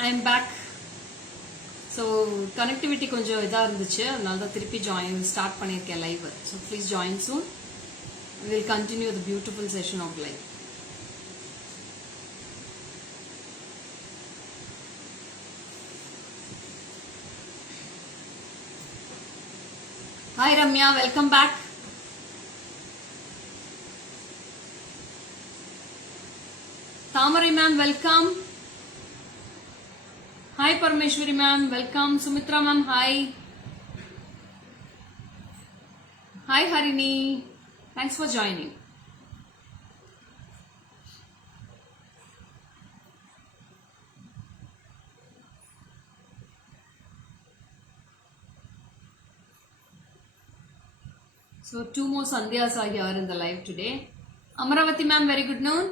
I'm back. So connectivity கொஞ்சம் இதா இருந்துச்சு, அதனால தான் திருப்பி ஸ்டார்ட் பண்ணியிருக்கேன் live. So please join soon. We will continue the beautiful session of live. Hi Ramya, welcome back. Thamari ma'am, welcome. Hi Parameshwari ma'am, welcome. Sumitra ma'am, hi. Hi Harini, thanks for joining. So 2 more Sandhyas are here in the live today. Amaravati ma'am, very good noon.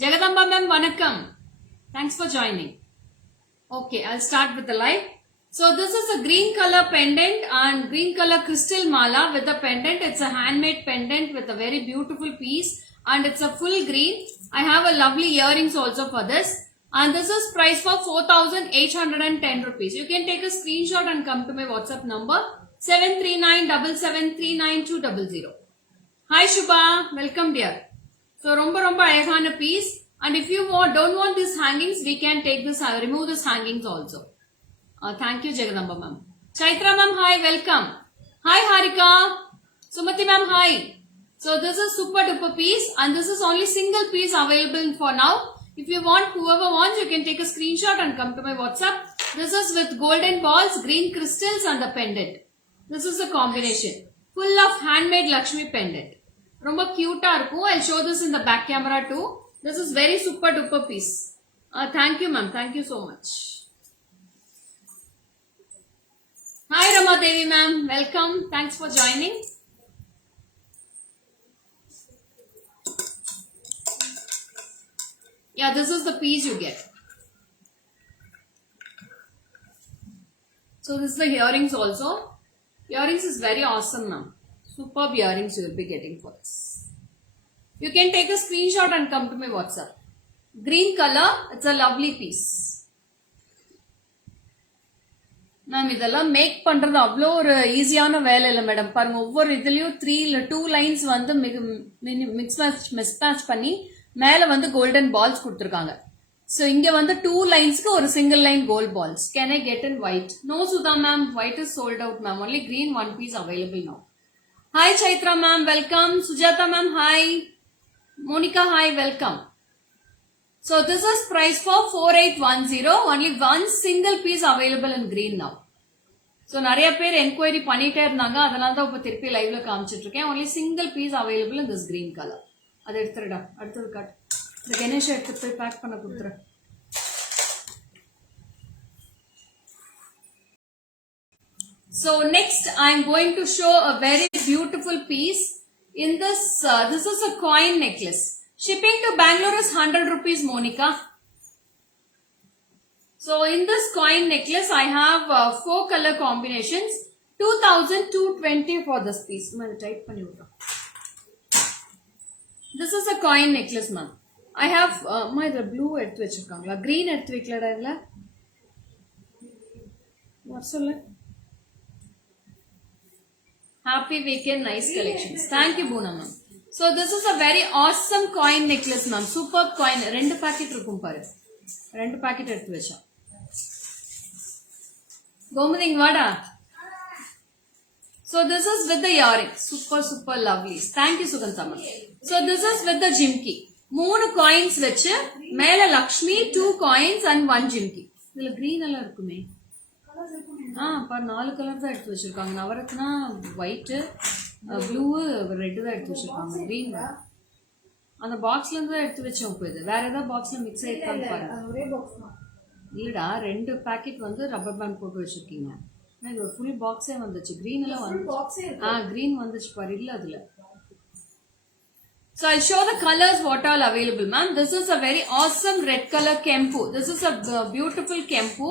Jagadamba ma'am, vanakkam. Thanks for joining. Okay, I'll start with the live. So this is a green color pendant and green color crystal mala with the pendant. It's a handmade pendant with a very beautiful piece and it's a full green. I have a lovely earrings also for this. And this is priced for 4,810 rupees. You can take a screenshot and come to my WhatsApp number 73977399200. Hi Shubha, welcome dear. So romba ayagana piece, and if you don't want these hangings, we can take this, remove this hangings also. Thank you Jagadamba ma'am. Chaitra ma'am, hi, welcome. Hi Harika. Sumati ma'am, hi. So this is super duper piece and this is only single piece available for now. If you want, whoever wants, you can take a screenshot and come to my WhatsApp. This is with golden balls, green crystals and the pendant. This is the combination. Full of handmade Lakshmi pendant. Romba cute irukku. I'll show this in the back camera too. This is very super duper piece. Thank you ma'am. Thank you so much. Hi Rama Devi ma'am. Welcome. Thanks for joining. Yeah, this is the piece you get. So this is the earrings also. Earrings is very awesome ma'am. Superb earrings you will be getting for this. You can take a screenshot and come to my WhatsApp. Green color, it's a lovely piece. Ma'am இதெல்லாம் மேக் பண்றது அவ்வளோ ஒரு ஈஸியான வேலை இல்லை மேடம். பாருங்க, ஒவ்வொரு இதுலயும் 2 லைன்ஸ் வந்து மிஸ்மேட்ச் பண்ணி மேல வந்து கோல்டன் பால்ஸ் கொடுத்துருக்காங்க. So இங்க வந்து 2 லைன்ஸ்க்கு ஒரு single line gold balls. Can I get in white? No Sudha ma'am, white is sold out ma'am. Only green one piece available now. Hi Chaitra ma'am, welcome. Sujata ma'am, hi. Monica, hi, welcome. So this is price for 4810. Only one single piece available in green now. So நிறைய பேர் என்கொயரி பண்ணிட்டே இருந்தாங்க, அதனால தான் இப்ப திருப்பி லைவ்ல காமிச்சிட்டு இருக்கேன். Only single piece available in this green color. அதை எடுத்துடா, அடுத்தது காட்டு. இந்த கணேஷ் எடுத்து போய் பேக் பண்ண கொடுத்துரு. So next I am going to show a very beautiful piece. In this, this is a coin necklace. Shipping to Bangalore is 100 rupees, Monica. So in this coin necklace, I have 4 color combinations. 2,220 for this piece. This is a coin necklace, ma'am. I have my blue எடுத்து வச்சிருக்காங்களா, green எடுத்து வைக்கலடா இல்ல. What's it? Happy weekend, nice collections. Thank you Boona ma'am. So this is a very awesome coin necklace ma'am. Superb coin. 2 packet இருக்கும் பாரு. 2 packet எடுத்து வச்சா. Gomading vada. So this is with the earring. Super lovely. Thank you Sugantha ma'am. So this is with the jimki. 3 coins வச்சு மேல லக்ஷ்மி, 2 coins and 1 jimki. இதுல green எல்லாம் இருக்குமே. பாரு 4 கலர் தான் எடுத்து வச்சிருக்காங்க. நவரத்னா ஒயிட், ப்ளூ, ரெட் தான் எடுத்து வச்சிருக்காங்க. கிரீன் அந்த பாக்ஸ்ல இருந்து தான் எடுத்து வச்சோம். இப்போ இது வேற ஏதாவது பாக்ஸ்ல மிக்ஸ் ஆயிருக்கான்னு பாருங்க. ஒரே பாக்ஸ் தான். இல்லடா 2 பாக்கெட் வந்து ரப்பர் பேண்ட் போட்டு வச்சிருக்கீங்க. இது ஒரு ஃபுல் பாக்ஸே வந்துச்சு. கிரீன் எல்லாம் வந்து பாக்ஸே இருக்கு. கிரீன் வந்துச்சு பாரு. இல்ல அதுல. So I'll show the colors what all available, ma'am. This is a very awesome red color kempu. This is a beautiful kempu.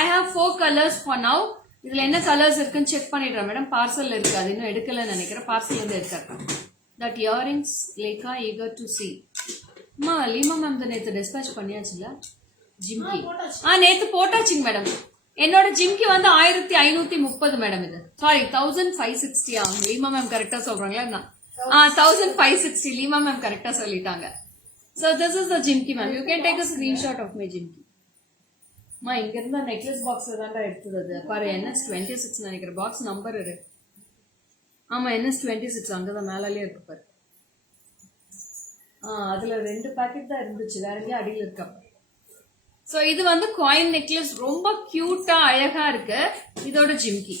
I have 4 colors for now. இதுல என்ன கலர்ஸ் இருக்குன்னு செக் பண்ணிடுறேன் மேடம். பார்சல்ல இருக்கு, அது இன்னும் எடுக்கலன்னு நினைக்கிறேன். பார்சல்ல இருந்து எடுத்துறேன். That earrings Lekha eager to see. அம்மா லீமா மேம் தான் நேத்து டிஸ்பேச் பண்ணியாச்சுல ஜிம்கி. நேத்து போட்டாச்சுங்க மேடம். என்னோட ஜிம்கி வந்து 1530 மேடம். இது சாரி 1560. லீமா மேம் கரெக்டா சொல்றாங்களா என்ன? 1560. லீமா மேம் கரெக்டா சொல்லிட்டாங்க. So this is the jimki ma'am. You can take a screenshot of my jimki. மா இங்க இருந்தா நெக்லஸ் பாக்ஸ்ல தான்டா எடுத்தது பாரு. NS26 நினைக்கிற பாக்ஸ் நம்பர் இரு. ஆமா NS26 அங்கதான் மேலாலே இருக்கு பாரு. அதுல 2 பாக்கெட் தான் இருந்துச்சு, வேற எங்கேயும் அடியில் இருக்கா. சோ இது வந்து காயின் நெக்லஸ், ரொம்ப கியூட்டா அழகா இருக்கு. இதோட ஜிம்கி,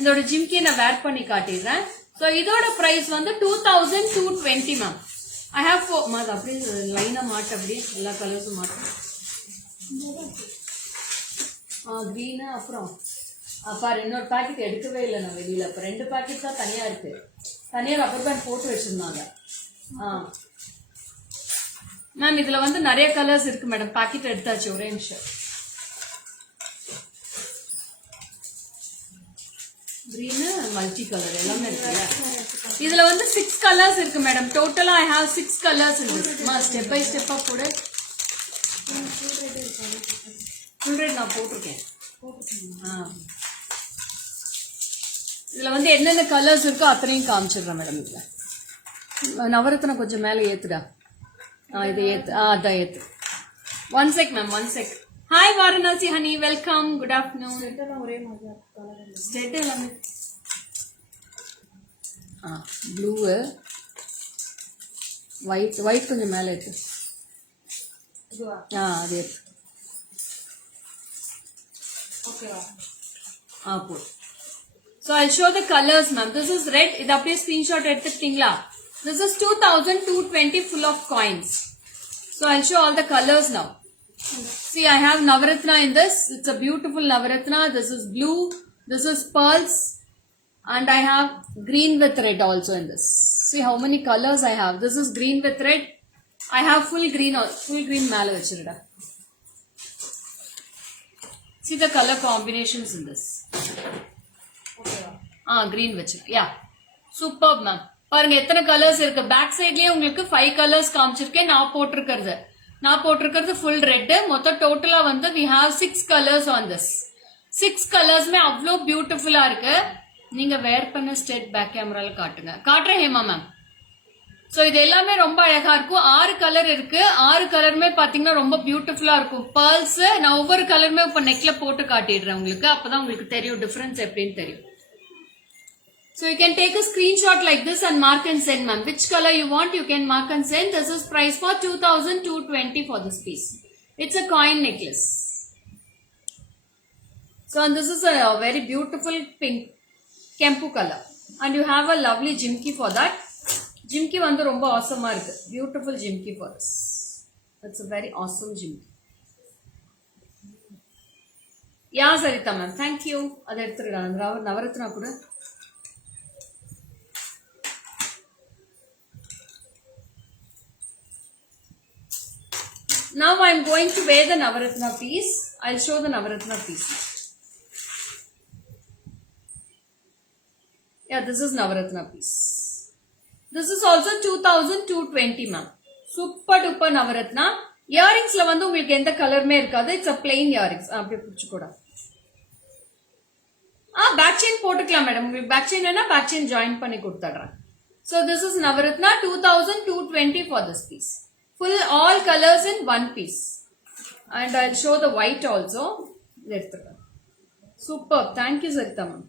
இதோட ஜிம்கி நான் வேர் பண்ணி காட்டிடுறேன். சோ இதோட பிரைஸ் வந்து 2220 மேம். I have 4. அது அப்படியே லைனா மாட்ட, அப்படியே எல்லா கலர்ஸும் மாட்டேன். கிரீனு அப்புறம் பாரு இன்னொரு பாக்கெட் எடுக்கவே இல்லை நான் வெளியில. இப்போ 2 பாக்கெட் தான் தனியா இருக்கு. தனியா ரப்பர் பேண்ட் போட்டு வச்சிருந்தாங்க. மேம் இதுல வந்து நிறைய கலர்ஸ் இருக்கு மேடம். பாக்கெட் எடுத்தாச்சு, ஒரே நிமிஷம். கிரீனு மல்டி கலர் எல்லாமே இருக்கு. இதுல வந்து 6 கலர்ஸ் இருக்கு மேடம். டோட்டலா ஐ ஹாவ் 6 கலர்ஸ் இருக்கு. ஸ்டெப் பை ஸ்டெப்பா போடு. ஃபுல் ரேட் நான் போட்டிருக்கேன். இதுல வந்து என்னென்ன கலர்ஸ் இருக்கோ அத்தனையும் காமிச்சிடுறேன் மேடம். இதுல நவரத்னம் கொஞ்சம் மேல ஏத்துடா. இது ஏத்து. அதான் ஏத்து. 1 sec ma'am, 1 sec. Hi Varanasi honey, welcome. Good afternoon. ஒரே மாதிரி கலர் ஸ்டெட் எல்லாமே ப்ளூ ஒயிட். ஒயிட் கொஞ்சம் மேலே ஏத்து. அது ஏத்து. ஓகேவா? போடு. So I'll show the colors ma'am. This is red. இது அப்படியே screenshot எடுத்துக்கிட்டீங்களா? This is 2220 full of coins. So I'll show all the colors now. See, I have Navaratna in this. It's a beautiful Navaratna. This is blue. This is pearls. And I have green with red also in this. See how many colors I have. This is green with red. I have full green மேல வச்சிருடா. See the color combinations in this. green வச்சிரு. Yeah. Superb ma'am. பாருங்க எத்தனை கலர்ஸ் இருக்கு. பேக் சைட்லயே உங்களுக்கு 5 கலர்ஸ் காமிச்சிருக்கேன். நான் போட்டிருக்கிறது full red. மொத்தம் டோட்டலா வந்து we have 6 colors on this. 6 கலர்ஸ்மே அவ்வளோ பியூட்டிஃபுல்லா இருக்கு. நீங்க வேர் பண்ண ஸ்டேட் பேக் கேமரால காட்டுறேன் ஹேமா மேம். சோ இது எல்லாமே ரொம்ப அழகா இருக்கும். 6 கலர் இருக்கு. 6 கலருமே பாத்தீங்கன்னா ரொம்ப பியூட்டிஃபுல்லா இருக்கும். பேர்ல்ஸ் நான் ஒவ்வொரு கலருமே இப்ப நெக்ல போட்டு காட்டிடுறேன் உங்களுக்கு. அப்பதான் உங்களுக்கு தெரியும் டிஃபரன்ஸ் எப்படின்னு தெரியும். So you can take a screenshot like this and mark and send ma'am. Which color you want you can mark and send. This is price for 2220 for this piece. It's a coin necklace. So and this is a very beautiful pink kempu color. And you have a lovely jimki for that. Jimki வந்து ரொம்ப awesome இருக்கு. Beautiful jimki for us. That's a very awesome jimki. Yeah Sarita ma'am. Thank you. அது எடுத்துடலாம். நவரத்னா கூட. Now I am going to wear the Navaratna piece. I'll show the Navaratna piece. Yeah, this is Navaratna piece. This is also 2220 ma'am. Super duper Navaratna. Earrings la vandu ungalku endha color me irukadu. It's a plain earrings. Apdi pudichukoda. Back chain potukkalam madam. Ungalku back chain enna back chain join panni kodutadren. So this is Navaratna 2220 for this piece. Full all colors in one piece. And I'll show the white also. Superb. Thank you Sarita ma'am.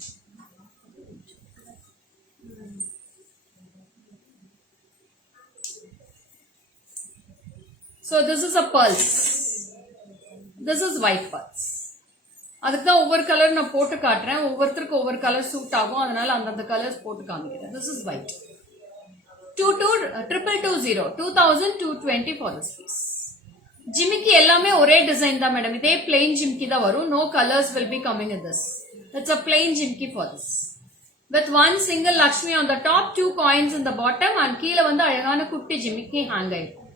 So this is a pulse. This is white pulse. அதுக்கு தான் ஒவ்வொரு கலர் நான் போட்டு காட்டுறேன். ஒவ்வொருத்தருக்கு ஒவ்வொரு colour suit ஆகும். அதனால அந்தந்த கலர்ஸ் போட்டு காமிக்கிறேன். This is white. 2220 for this piece. ஜிமிக்கி எல்லாமே ஒரே டிசைன் தான் மேடம். இதே பிளெயின் ஜிமிக்கி தான் வரும். No colors will be coming in this. It's a plain ஜிமிக்கி for this. With one single Lakshmi on the top, 2 coins in the bottom and கீழ வந்து அழகான குட்டி ஜிமிக்கி hang ஆயிருக்கும்.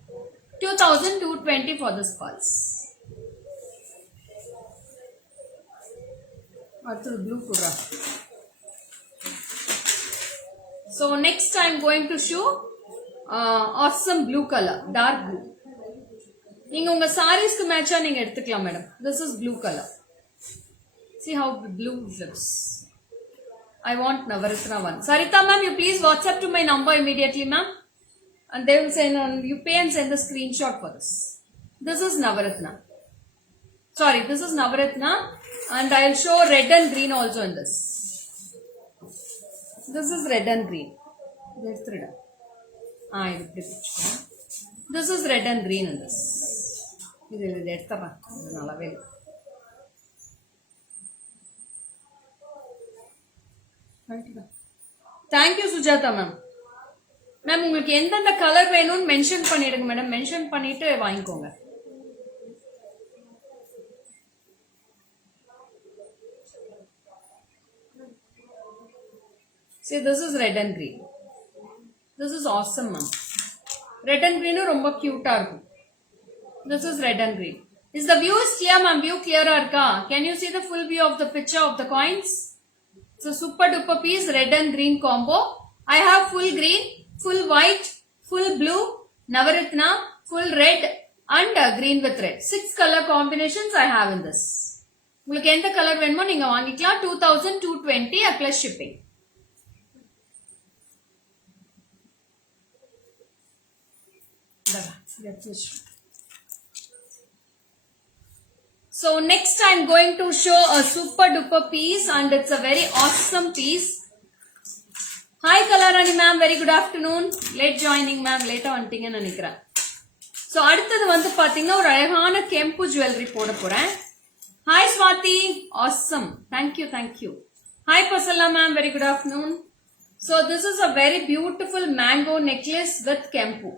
2220 for this pulse. அடுத்து blue குடுறா. So next I'm going to show awesome blue color, dark blue. நீங்க உங்க sareesக்கு மேட்சா நீங்க எடுத்துக்கலாம் madam. This is blue color. See how the blue looks. I want Navaratna one. Sarita ma'am, you please WhatsApp to my number immediately ma'am. And they will send, you pay and send the screenshot for this. This is Navaratna. Sorry, this is Navaratna. And I will show red and green also in this. This is red and green. This is red and green in this. Thank you Sujata ma'am. Ma'am உங்களுக்கு எந்தெந்த கலர் வேணும்னு மென்ஷன் பண்ணிடுங்க madam. Mention பண்ணிட்டு வாங்கிக்கோங்க. See, this is red and green. This is awesome ma'am. Red and green ரொம்ப cute-ஆ இருக்கும். This is red and green. Is the view clear ma'am? View clear-ஆ இருக்கா? Can you see the full view of the picture of the coins? It's a super duper piece, red and green combo. I have full green, full white, full blue, Navaratna, full red and green with red. 6 color combinations I have in this. உங்களுக்கு எந்த கலர் வேணுமோ நீங்க வாங்கிக்கலாம். 2220 plus shipping. So next I'm going to show a super duper piece and it's a very awesome piece. Hi Kalarani ma'am, very good afternoon. Late joining ma'am, later வந்துட்டீங்கன்னு நினைக்கிறேன். So அடுத்தது வந்து பாத்தீங்கன்னா ஒரு அழகான கெம்பு ஜுவல்லரி போட போறேன். Hi Swati, awesome. Thank you, thank you. Hi Pasalla ma'am, very good afternoon. So this is a very beautiful mango necklace with kempu.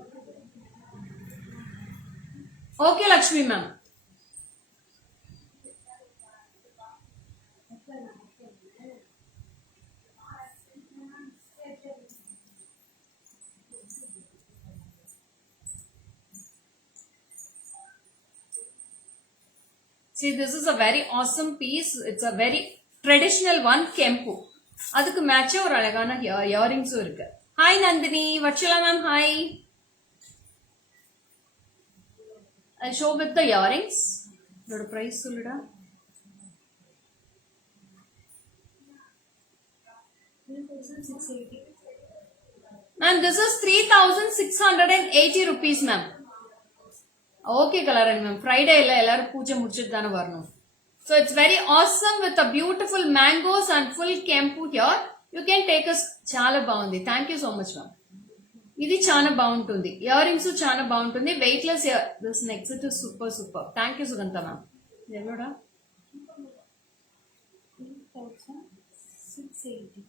Okay Lakshmi ma'am. See, this is a very awesome piece. It's a very traditional one, kempu. அதுக்கு மேட்சா ஒரு அழகான இயரிங்ஸும் இருக்கு. Hi Nandini, Vachila ma'am, hi. I'll show with the earrings. இதோட price சொல்லுடா. Ma'am, this is 3680 rupees ma'am. Okay Kalarani ma'am, Friday illa ellarum pooja mudichittu dana varanum. So it's very awesome with the beautiful mangoes and full kempu here. You can take us chaala baagundi. Thank you so much ma'am. Idi chaana baaguntundi. Earrings chaana baaguntundi. Weightless ear. This necklace is super super. Thank you Sugantha ma'am. Evoda 3680.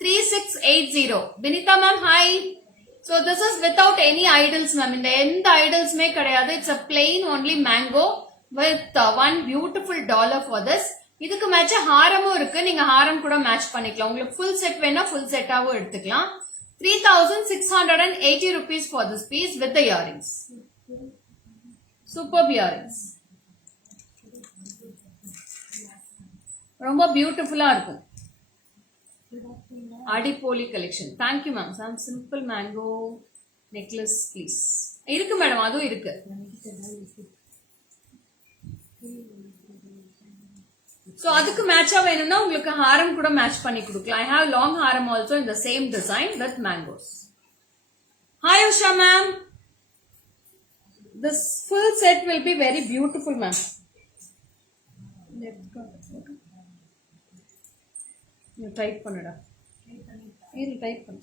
3680. Vinita ma'am, hi. So this is without any idols ma'am. In the end idols may kadayadu. It's a plain only mango with one beautiful dollar for this. இதுக்கு மேட்சா ஹாரமும் இருக்கு. நீங்க ஹாரம் கூட மேட்ச் பண்ணிக்கலாம். உங்களுக்கு full set வேணா full set ஆவும் எடுத்துக்கலாம். 3680 rupees for this piece with the earrings. Superb earrings. ரொம்ப பியூட்டிஃபுல்லா இருக்கும். Adipoli collection. Thank you ma'am. Some simple mango necklace please. இருக்கு மேடம், அதுவும் இருக்கு. So அதுக்கு மேட்சா வேணும்னா உங்களுக்கு ஹாரம் கூட மேட்ச் பண்ணி கொடுக்கலாம். I have long haram also in the same design with mangoes. Hi Usha ma'am. This full set will be very beautiful ma'am. You type பண்ணுடா. இரு டைப் பண்ணு.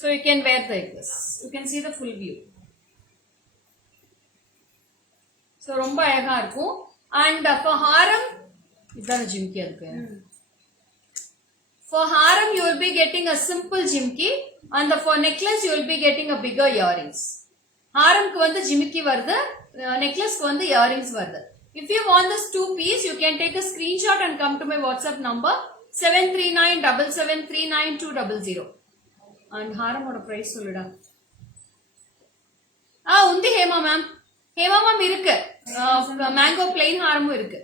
So you can wear like this. You can see the full view. So ரொம்ப அழகா இருக்கும். And for haram, idana jimki irukku. For haram, you will be getting a simple jimki, and for necklace, you will be getting a bigger earrings. Haram ku vandu jimki varudhu, necklace ku vandu earrings varudhu. If you want this 2-piece, you can take a screenshot and come to my WhatsApp number 73977399200. And haram oda price solluda. Undi Hema ma'am. Hema ma'am irukku. Mango plain haram irukku.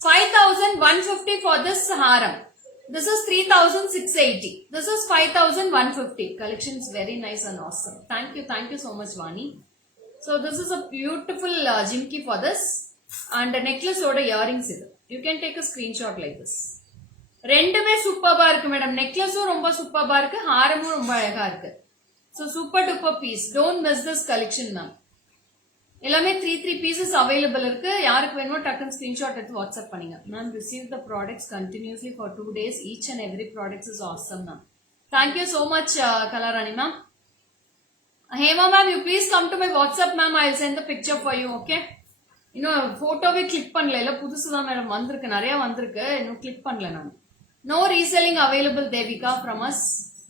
5,150 for this haram. This is 3,680. This is 5,150. Collection is very nice and awesome. Thank you so much, Vani. So this is a beautiful jimki for this, and a necklace oda earrings idu. You can take a screenshot like this. ரெண்டுமே சூப்பர்பா இருக்கு மேடம். நெக்லஸும் ரொம்ப சூப்பர்பா இருக்கு, ஹாரமும் ரொம்ப அழகா இருக்கு. So super duper piece. Don't miss this collection ma'am. எல்லாமே 3 pieces available இருக்கு. யாருக்கு வேணுமோ டக்குன்னு ஸ்கிரீன்ஷாட் எடுத்து வாட்ஸ்அப் பண்ணுங்க. Ma'am, receive the products continuously for 2 days. Each and every product is awesome ma'am. Thank you so much Kalarani ma'am. Hema ma'am, you please come to my WhatsApp ma'am. I'll send the picture for you, okay? இன்னும் போட்டோவே கிளிக் பண்ணல, இல்ல புதுசுதான் மேடம் வந்திருக்கு, நிறைய வந்திருக்கு, இன்னும் கிளிக் பண்ணல நான். No reselling available, Devika, from us.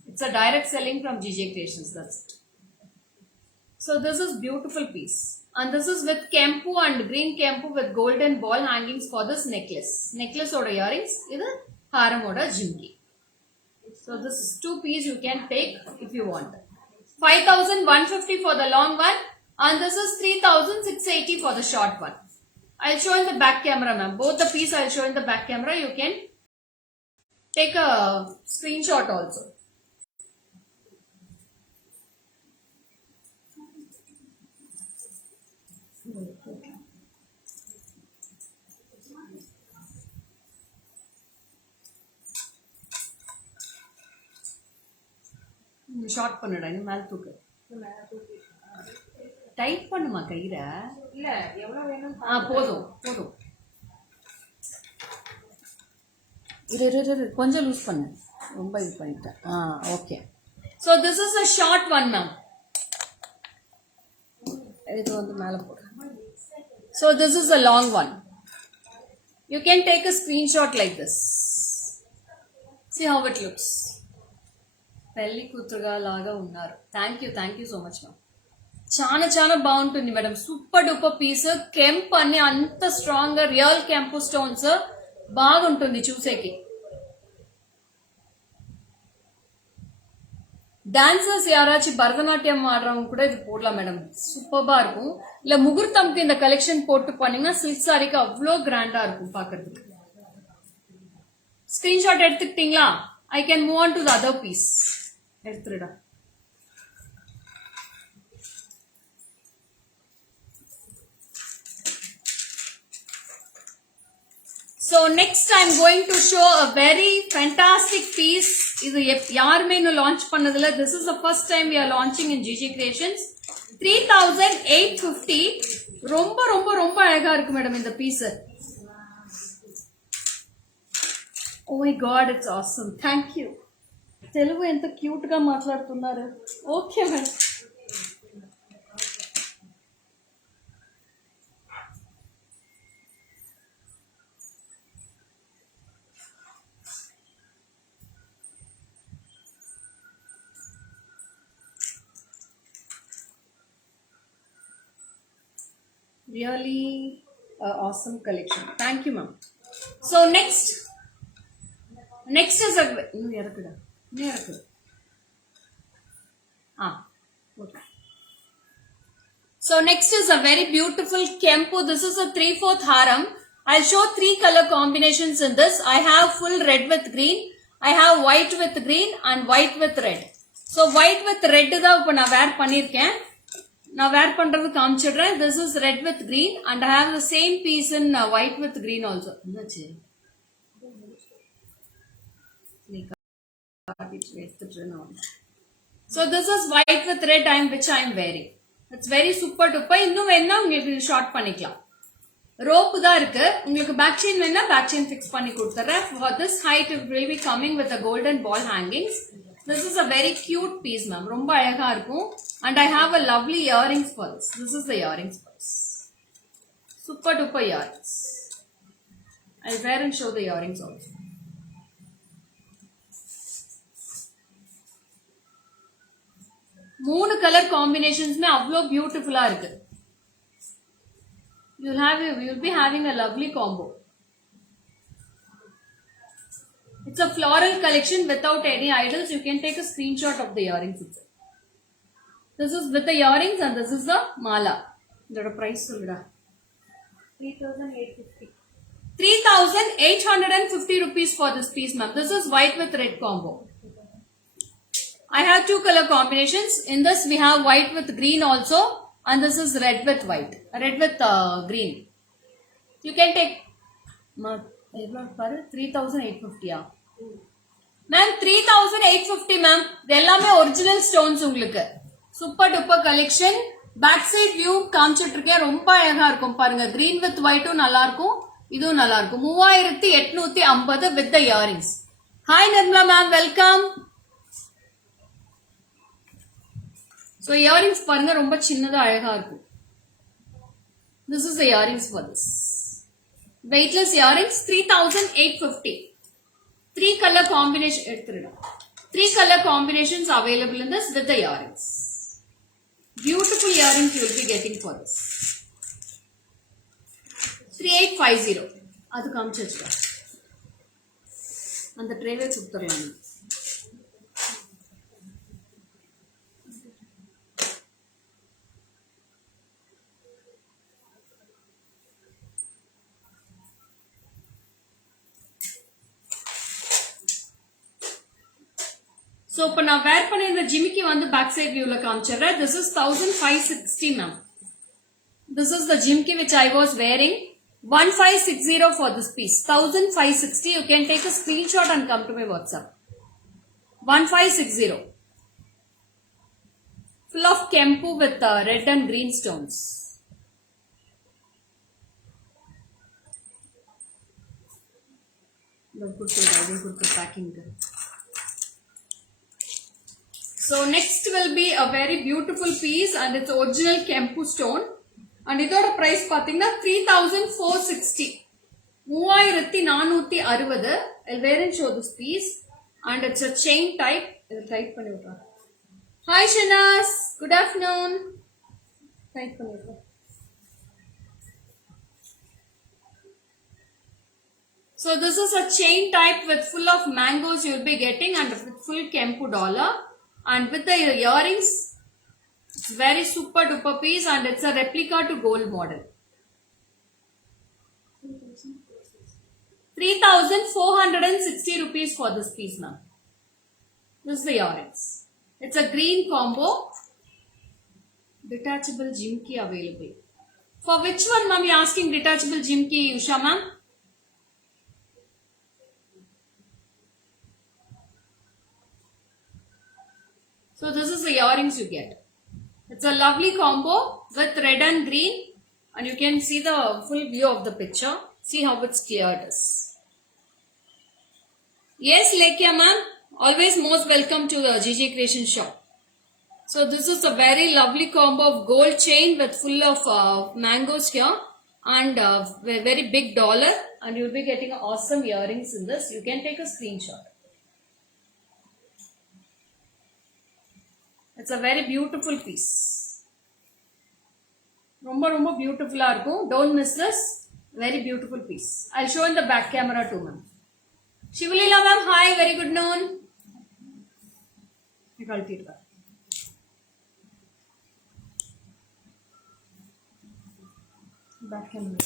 It's a direct selling from GJ Creations, that's it. So this is beautiful piece. And this is with kempu and green kempu with golden ball hangings for this necklace. Necklace oda earrings, idu haram oda jimki. So this is 2 piece you can take if you want. 5,150 for the long one, and this is 3,680 for the short one. I'll show in the back camera ma'am. Both the piece I'll show in the back camera. You can take a screenshot also. Short பண்ணுடா, இன்னும் மேல தூக்கு. டைட் பண்ணுமா கையில? இல்ல எவ்வளவு வேணும்? போதும். இரு கொஞ்சம் லூஸ் பண்ணு, ரொம்ப இது பண்ணிட்டேன். Okay. So this is a short one ma'am. இது வந்து மேல போடு. So this is a long one. You can take a screenshot like this. See how it looks. పెళ్లి కూతురుగా లాగా ఉన్నారు. Thank you so much ma'am. చాలా బాగుంటుంది మేడం. Super duper piece. కెంప్ అన్ని అంత స్ట్రాంగ్ గా రియల్ కెంపు స్టోన్స్ బాగుంటుంది చూసేకి. டான்சர்ஸ் யாராச்சும் பரதநாட்டியம் ஆடுறவங்க கூட இது போடலாம் மேடம். சூப்பர்பா இருக்கும். இல்ல முகூர்த்தம்க்கு இந்த கலெக்ஷன் போட்டு பண்ணீங்கன்னா சில்க் சாரிக்கு அவ்வளோ கிராண்டா இருக்கும் பாக்குறதுக்கு. ஸ்கிரீன்ஷாட் எடுத்துக்கிட்டீங்களா? I can move on to the other piece. எடுத்துடா. So next I'm going to show a very fantastic piece. இது யாருமே இன்னும் லான்ச் பண்ணதில்ல. This is the first time we are launching in GG Creations. 3,850. ரொம்ப அழகா இருக்கு மேடம் இந்த piece. Oh my god, it's awesome. Thank you. Telugu ఎంత క్యూట్ గా మాట్లాడుతున్నారు. Okay madam. Really awesome collection. Thank you ma'am. So next is a So next is a very beautiful kempu. This is a 3/4 haram. I'll show 3 color combinations in this. I have full red with green, I have white with green and white with red. So white with red தான் இப்ப நான் wear பண்ணிருக்கேன். நான் wear பண்றது காமிச்சிடுறேன். This is red with green and I have the same piece in white with green also. என்னாச்சு? So this is white with red which I am wearing. It's very super duper. இன்னும் வேணா உங்களுக்கு ஷார்ட் பண்ணிக்கலாம். ரோப் தான் இருக்கு. உங்களுக்கு பேக் செயின் வேணா back chain fix பண்ணி கொடுத்துறேன். For this height it will be coming with a golden ball hangings. This is a very cute piece ma'am. ரொம்ப அழகா இருக்கும். And I have a lovely earrings for this. This is the earrings for this. Super duper earrings. I'll wear and show the earrings also. மூணு கலர் காம்பினேஷன்ஸ்மே அவ்வளோ பியூட்டிஃபுல்லா இருக்கு. You'll be having a lovely combo. It's a floral collection without any idols. You can take a screenshot of the earrings itself. This is with the earrings and this is the mala. The price சொல்லுடா. 3,850. 3,850 rupees for this piece, ma'am. This is white with red combo. I have two color combinations. In this we have white with green also, and this is red with white. Red with green. You can take 3,850. Ma'am, 3,850 ma'am. இது எல்லாமே original stones உங்களுக்கு. Super duper collection. Back side view காமிச்சிட்டு இருக்கேன். ரொம்ப அழகா இருக்கும் பாருங்க. Green with ஒயிட்டும் நல்லா இருக்கும். இதுவும் நல்லா இருக்கும். 3,850 with the earrings. Hi Nirmala ma'am, welcome. So earrings பாருங்க ரொம்ப சின்னதா அழகா இருக்கும். This is the earrings for this. Weightless earrings 3,850. 3 color combination எடுத்துருங்க. 3 color combinations available in this with the earrings. Beautiful earrings you will be getting for this. 3,850. அது காமிச்சிருக்கா. அந்த ட்ரேவே கொடுத்துடலாம். So, இப்போ நான் வேர் பண்ணிருந்த ஜிமிக்கி வந்து பேக் சைட் வியூல காமிச்சிடுறேன். This is 1,560 ma'am. This is the jimki which I was wearing. 1,560 for this piece. 1,560. You can take a screenshot and come to my WhatsApp. 1,560. Full of kempu with red and green stones. Good packing. So next will be a very beautiful piece and it's original kempu stone. And இதோட price பாத்தீங்கன்னா 3,460. 3,460. I'll wear and show this piece. And it's a chain type. I'll type பண்ணி விடுறேன். Hi Shanas. Good afternoon. Type பண்ணி விடுறேன். So this is a chain type with full of mangoes you'll be getting and with full kempu dollar. And with the earrings, it's very super duper piece and it's a replica to gold model. 3,460 rupees for this piece ma'am. This is the earrings. It's a green combo. Detachable jimki available. For which one ma'am you asking detachable jimki, Usha ma'am? So this is the earrings you get. It's a lovely combo with red and green and you can see the full view of the picture. See how it's clear it is. Yes, Lekya ma'am. Always most welcome to the GG Creation shop. So this is a very lovely combo of gold chain with full of mangoes here and very big dollar and you'll be getting awesome earrings in this. You can take a screenshot. It's a very beautiful piece. Romba beautiful இருக்கும். Don't miss this. Very beautiful piece. I'll show in the back camera too ma'am. Shivalila ma'am, hi, very good noon. Back camera.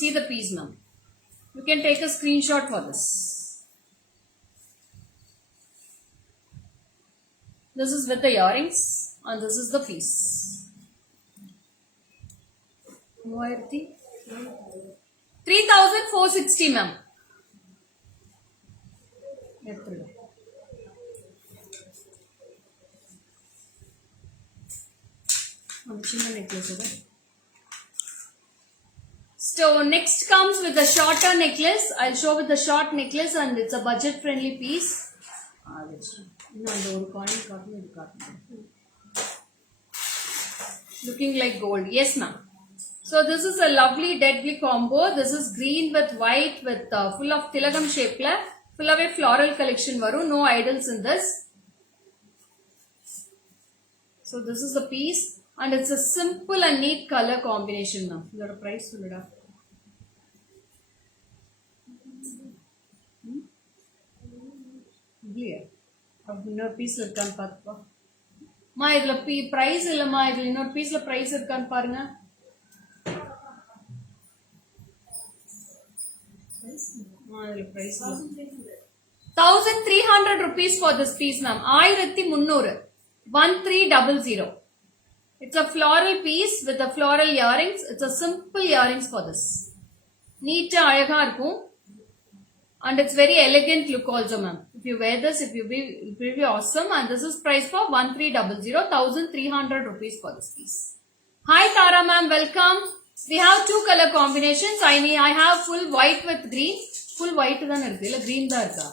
See the piece ma'am. You can take a screenshot for this. This is with the earrings and this is the piece. 3,460 ma'am. So next comes with the shorter necklace. I'll show with the short necklace and it's a budget friendly piece. இன்னும் அந்த ஒரு காயின் காட்டணும் இது காட்டணும். Looking like gold. Yes, ma'am. So this is a lovely deadly combo. This is green with white with full of tilagam shape la full of a floral collection varu. No idols in this. So this is the piece and it's a simple and neat color combination, ma'am. Idoda price sollada. Clear. இன்னொரு பீஸ் இருக்கான்னு பார்த்துப்பா. மா இதுல பிரைஸ் இல்லம்மா, இதுல இன்னொரு பீஸ்ல பிரைஸ் இருக்கான்னு பாருங்க. இதுல பிரைஸ் 1300 rupees for this piece, ma'am. 1300. 1300. It's a floral piece with a floral earrings. It's a simple earrings for this. Neat அழகா இருக்கும். And it's very elegant look also, ma'am. If you wear this, it will be awesome. And this is priced for 1300, 1300 rupees for this piece. Hi Tara ma'am, welcome. We have two color combinations. I have full white with green. Full white தான் இருக்கு, இல்ல green தான் இருக்கா?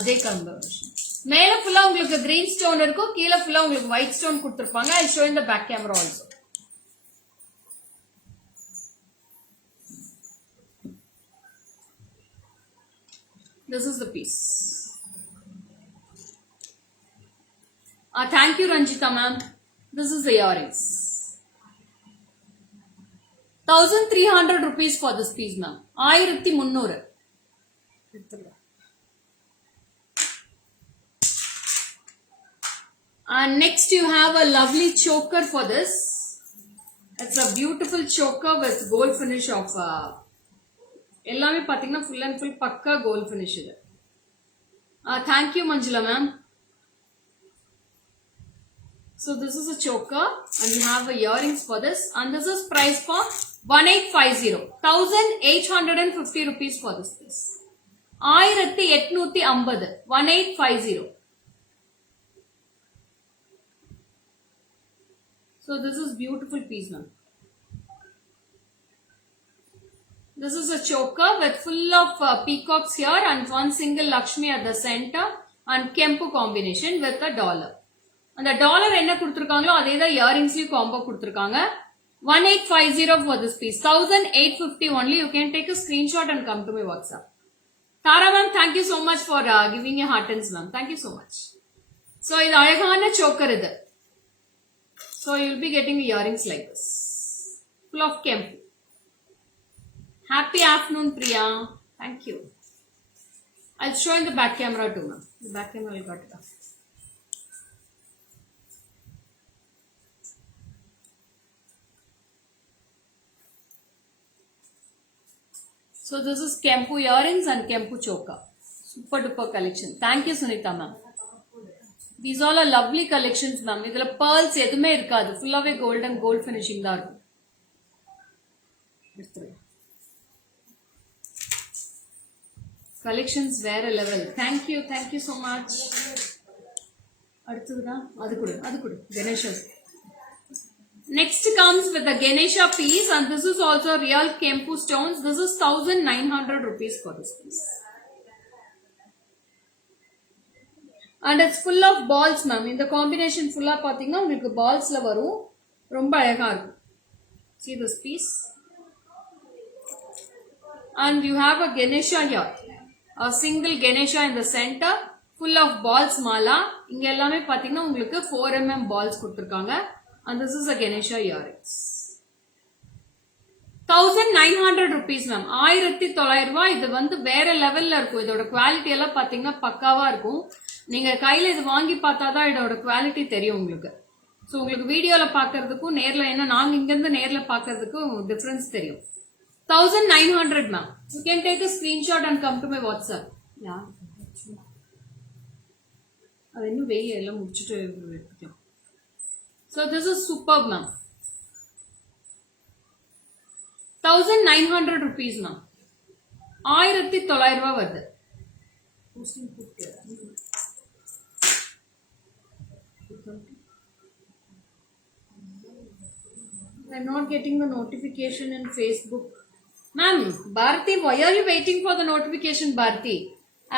அதே combination. மேல ஃபுல்லா உங்களுக்கு green stone இருக்கும், கீழ ஃபுல்லா உங்களுக்கு white stone கொடுத்திருப்பாங்க. I'll show in the back camera also. This is the piece. Thank you Ranjita ma'am. This is the earrings. 1300 rupees for this piece, ma'am. 1300. And next you have a lovely choker for this. It's a beautiful choker with gold finish of எல்லாமே பாத்தீங்கன்னா full and full பக்கா gold finish இது. Thank you Manjula ma'am. So this is a choker and you have a earrings for this and this is priced for 1850. 1850 rupees for this piece. 1850. 1850. So this is beautiful piece, ma'am. This is a choker with full of peacocks here and one single Lakshmi at the center and Kempu combination with a dollar. And the dollar enna kuduthirukangalo adhe da earrings li combo kuduthirukanga. 1850 for this piece. 1850 only. You can take a screenshot and come to my WhatsApp. Tara ma'am, thank you so much for giving your heartens, ma'am. Thank you so much. So idu alagana choker idu. So you will be getting earrings like this. Full of Kempu. Happy afternoon, Priya. Thank you. I'll show in the back camera too, ma'am. The back camera will got it up. So this is Kempu earrings and Kempu choker. Super duper collection. Thank you, Sunita ma'am. These all are lovely collections, ma'am. Idhula pearls edume irukadu. Full of a gold and gold finishing da irukum. Collections வேற level. Thank you so much. அடுத்ததுடா அது கொடு Ganesha. Next comes with the Ganesha piece and this is also real Kempu stones. This is 1900 rupees for this piece. And it's full of balls, ma'am. In the combination full ah pathina ungalku balls la varum. Romba alaga irukum. See this piece. And you have a Ganesha here. A single Ganesha in the center, full of balls mala. Inga ellame pathina ungalku 4mm balls kuduthirukanga and this is a Ganesha earrings. 1900 rupees, ma'am. 1900 ரூபாய். இது வந்து வேற லெவல்ல இருக்கும். இதோட குவாலிட்டி எல்லாம் பாத்தீங்கன்னா பக்காவா இருக்கும். நீங்க கையில இது வாங்கி பார்த்தாதான் இதோட குவாலிட்டி தெரியும் உங்களுக்கு. சோ உங்களுக்கு வீடியோல பாக்குறதுக்கும் நேர்ல என்ன நாங்க இங்க இருந்து நேர்ல பாக்குறதுக்கும் டிஃபரன்ஸ் தெரியும். 1900, ma'am. You can take a screenshot and come to my WhatsApp. Yeah. அது இன்னும் வெயில் எல்லாம் முடிச்சிட்டு எடுத்துக்கலாம். So this is superb, ma'am. 1900 rupees, ma'am. 1900 ரூபாய் வருது. I'm not getting the notification in Facebook. Ma'am, Bharati, why are you waiting for the notification, Bharati?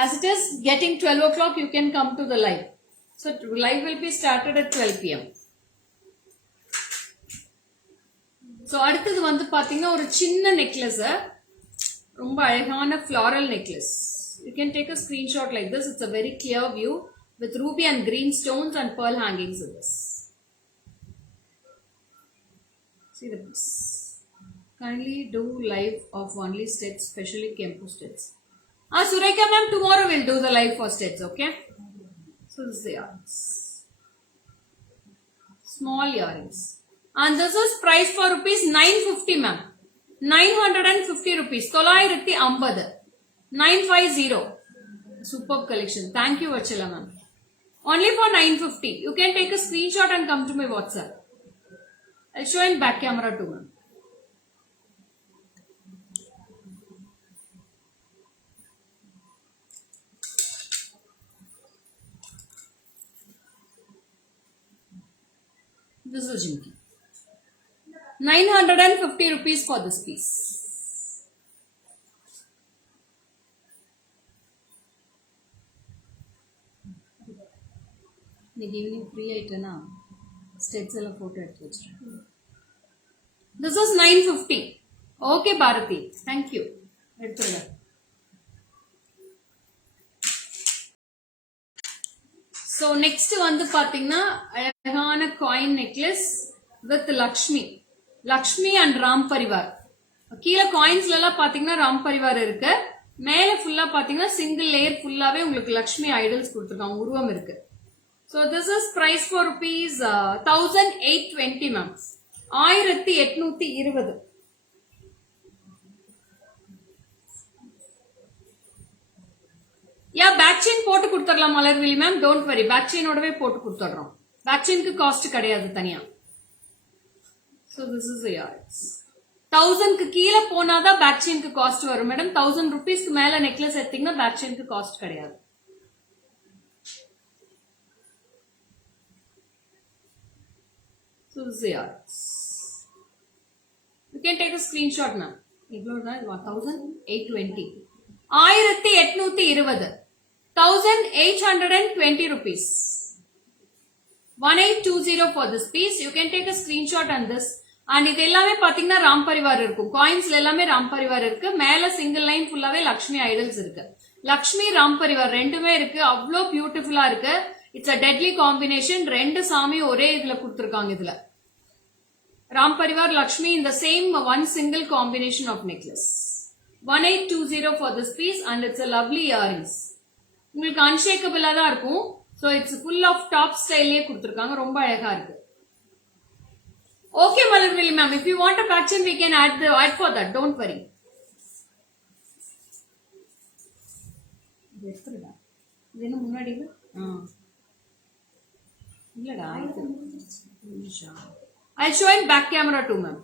As it is getting 12 o'clock, you can come to the live. So live will be started at 12 p.m. So அடுத்தது வந்து பாத்தீங்கன்னா ஒரு சின்ன நெக்லஸ், ரொம்ப அழகான floral necklace. You can take a screenshot like this. It's a very clear view with ruby and green stones and pearl hangings in this. See the piece. Kindly do live of only stitch, especially Kempu stitch. Sureka ma'am, tomorrow we'll do the live for stitch, okay? So this is the earrings. Small earrings. And this is price for rupees 950 ma'am. 950 rupees. 950. 950. Superb collection. Thank you Vachila ma'am. Only for 950. You can take a screenshot and come to my WhatsApp. I'll show in back camera too ma'am. This is Jimki. 950 rupees for this piece. Next evening free item na stitch alla photo eduthu vechiren. This is 950. Okay Bharati, thank you. Eduthulla. So next வந்து பாத்தீங்கன்னா அழகான coin necklace with Lakshmi and Ram Parivar. கீழ coinsல எல்லாம் பாத்தீங்கன்னா Ram Parivar இருக்கு, மேல ஃபுல்லா பாத்தீங்கன்னா single layer ஃபுல்லாவே உங்களுக்கு Lakshmi idols கொடுத்திருக்காங்க, உருவம் இருக்கு. So this is price for rupees 1820 ma'am. 1820. Yeah, back chain போட்டு கொடுத்துறலாம் Malarvizhi ma'am, don't worry, back செயினோடவே போட்டு கொடுத்துறோம். பேக் செயினுக்கு காஸ்ட் கிடையாது தனியா. So this is the earrings. 1000க்கு கீழ போனாதான் பேக் செயினுக்கு காஸ்ட் வரும் மேடம். 1000 ரூபீஸ்க்கு மேல நெக்லஸ் எடுத்தீங்கன்னா பேக் செயினுக்கு காஸ்ட் கிடையாது. So this is the earrings. You can take a screenshot ma'am. இவ்வளவுதான், 1820. 1820. 1820 rupees. 1820 for this piece. You can take a screenshot on this. And இது எல்லாமே பாத்தீங்கன்னா ராம் பரிவார் இருக்கும். காயின்ஸ்ல எல்லாமே ராம் பரிவார் இருக்கு. மேல சிங்கிள் லைன் ஃபுல்லாவே லக்ஷ்மி ஐடல்ஸ் இருக்கு. லக்ஷ்மி ராம் பரிவார் ரெண்டுமே இருக்கு. அவ்வளோ பியூட்டிஃபுல்லா இருக்கு. It's a deadly combination. ரெண்டு சாமி ஒரே இதுல கொடுத்திருக்காங்க. இதுல ராம் பரிவார் Lakshmi in the same one single combination of necklace. 1820 for this piece and it's a lovely earrings. உங்களுக்கு அன்ஷேக்கபிளா தான் இருக்கும். So it's full of top styleயே கொடுத்திருக்காங்க, ரொம்ப அழகா இருக்கு. Okay Malarvili ma'am, if you want a back chain we can add for that, don't worry. இது என்ன முன்னாடி இல்லடா, I'll show in back camera too ma'am.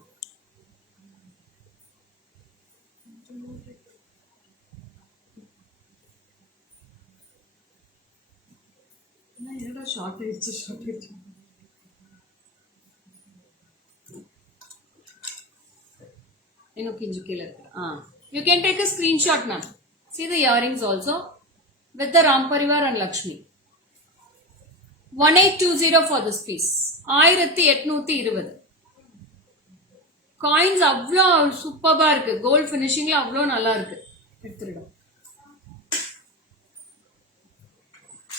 Shortage. You can take a screenshot ma'am. See the earrings also with the Ram Parivar and Lakshmi. 1820 for this piece. 1820. Coins அவ்வளோ சூப்பர்பா இருக்கு. கோல்ட் ஃபினிஷிங்ல அவ்வளோ நல்லா இருக்கு. எடுத்துடுறோம்.